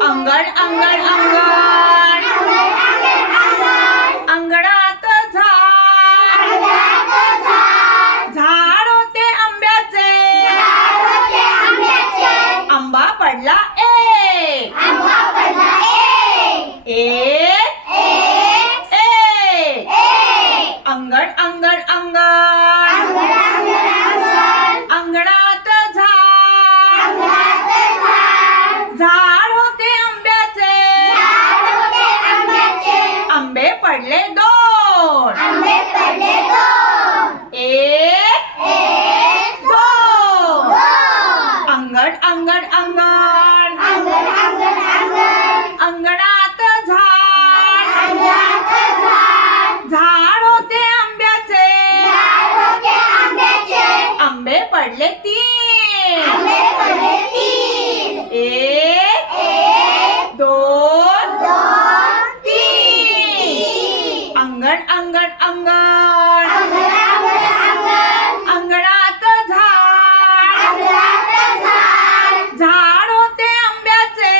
अंगण अंगण अंगण अंगणात झाड झाड होते आंब्याचे आंबा पडला एक अंगण अंगण अंगण अंगणात झाड झाड होते आंब्याचे आंबे पडले दोन एक दोन अंगण अंगण अंगण अंगणात झाड झाड होते आंब्याचे आंबे पडले तीन एक दोन तीन अंगण अंगण अंगण अंगणात झाड झाड होते आंब्याचे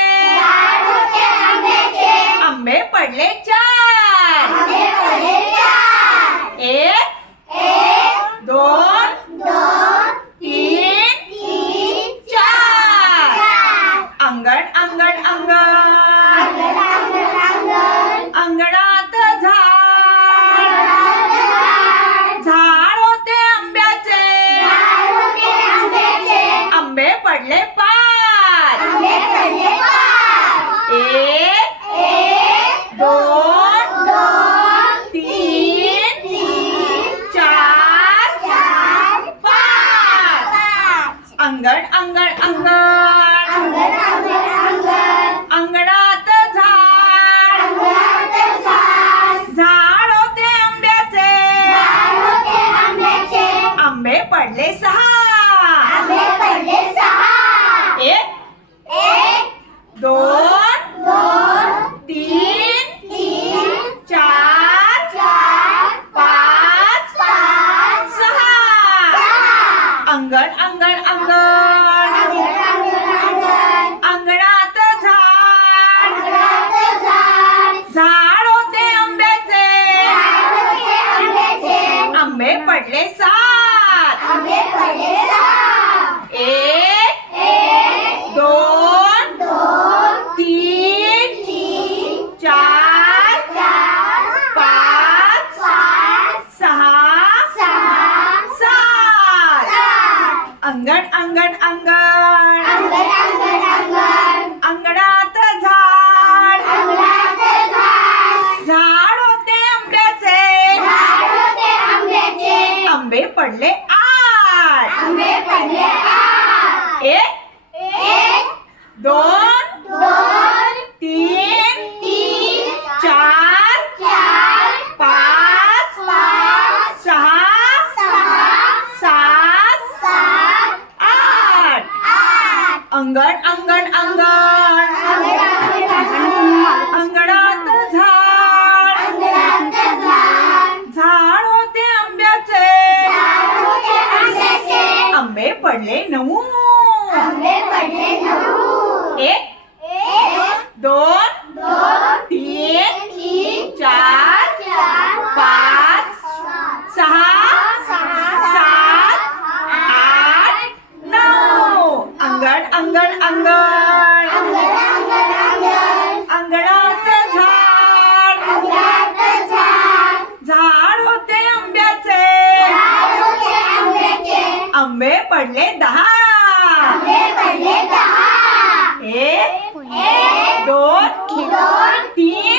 आंबे पडले चार एक दोन तीन चार अंगण अंगण अंगण अंगणात झाड झाड होते आंब्याचे आंबे पडले पाच एक दोन तीन चार पाच अंगण अंगण अंगण अंगणात झाड झाड होते आंब्याचे आंबे पडले सहा एक दोन तीन चार पाच सहा अंगण अंगण अंगण अंगणात झाड झाड होते आंब्याचे आंबे पडले सात एक दोन तीन चार पाच सहा सात अंगण अंगण अंगण अंगणात झाड झाड होते आंब्याचे आंबे पडले आठ एक दोन तीन चार पाच सहा सात आठ अंगण अंगण अंगण अंगणात झाड झाड होते आंब्याचे आंबे पडले नऊ एक दोन तीन चार पाच सहा सात आठ नऊ अंगण अंगण अंगण अंगणात झाड झाड होते आंब्याचे आंबे पडले दहा एक दोन तीन